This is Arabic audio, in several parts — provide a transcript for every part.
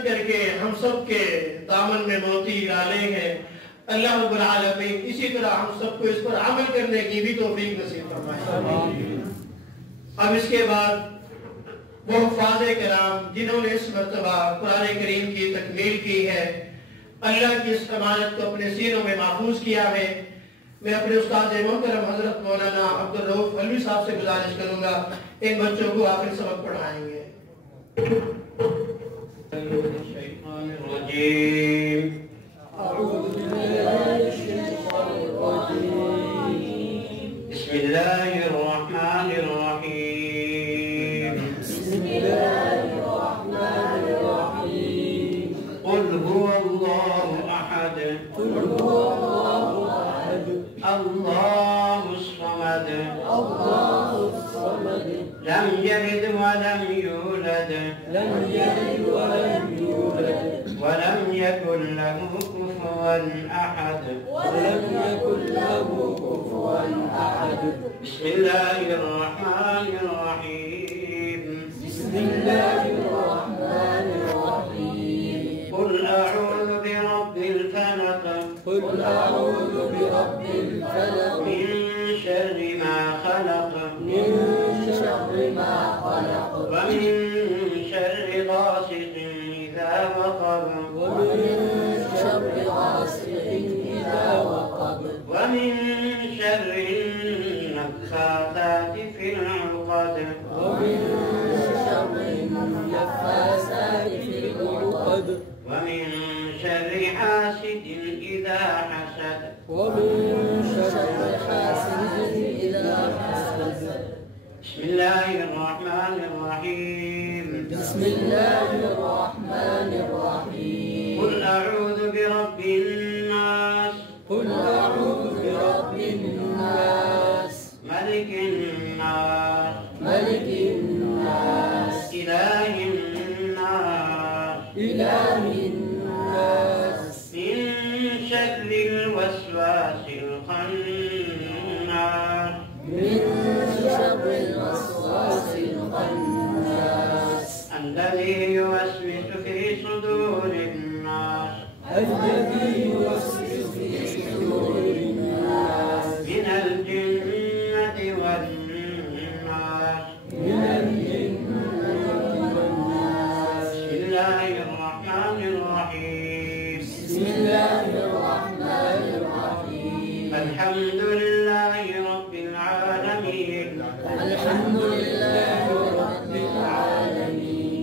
मेहनत करके हम सब के दामन में मोती डाले हैं। अल्लाह रब्बुल आलमीन इसी तरह हम सबको इस पर अमल करने की भी तौफीक नसीब फरमाए। अब इसके बाद वो हुफ़ाज़े किराम जिन्होंने इस मर्तबा कुरान करीम की तकमील की है, अल्लाह की इस अमानत को अपने सीनों में महफूज किया है, मैं अपने उस्ताद मोहतरम हजरत मौलाना अब्दुल रऊफ अलवी साहब से गुजारिश करूंगा इन बच्चों को आखिरी सबक पढ़ाएंगे। لم يلد ولم يولد ولم يكن له كفوا أحد بسم الله الرحمن الرحيم قل أعوذ برب الفلق من شر ما خلق ومن شر غاسق إذا وقب ومن شر النفاثات في العقد ومن شر حاسد إذا حسد بسم الله الرحمن الرحيم قل أعوذ برب الناس ملك الناس إله الناس من شر الوسواس الخناس الذي يوسوس في صدور الناس من الجنة والناس بسم الله الرحمن الرحيم الحمد لله رب العالمين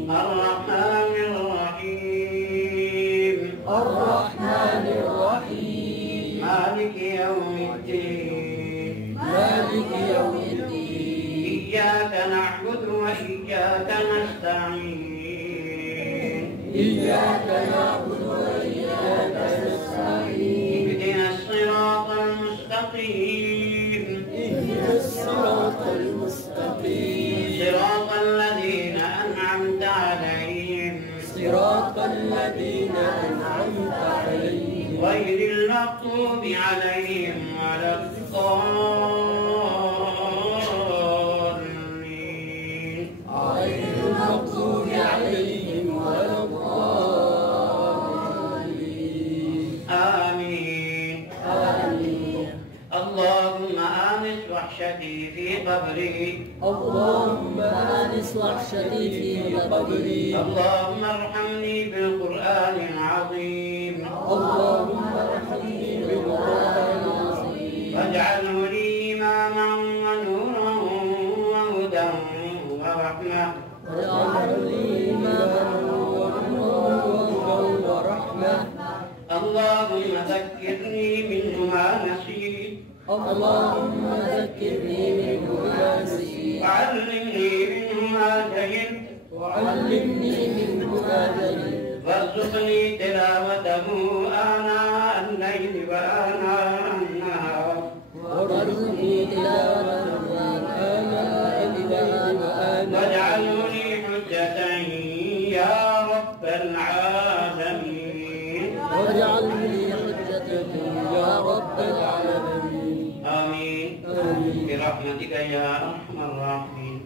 الرحمن الرحيم مالك يوم الدين إياك نعبد وإياك نستعين اهدنا الصراط المستقيم صراط الذين أنعمت عليهم غير المغضوب عليهم ولا الضالين آمين اللهم آنس وحشتي في قبري اللهم ارحمني بالقرآن العظيم واجعله لي إماما ونورا وهدى ورحمة اللهم ذكرني منه ما نسيت وعلمني منه ما جهلت وارزقني تلاوته آناء الليل وآناء النهار واجعله لي حجة يا رب العالمين آمين برحمتك يا أرحم الراحمين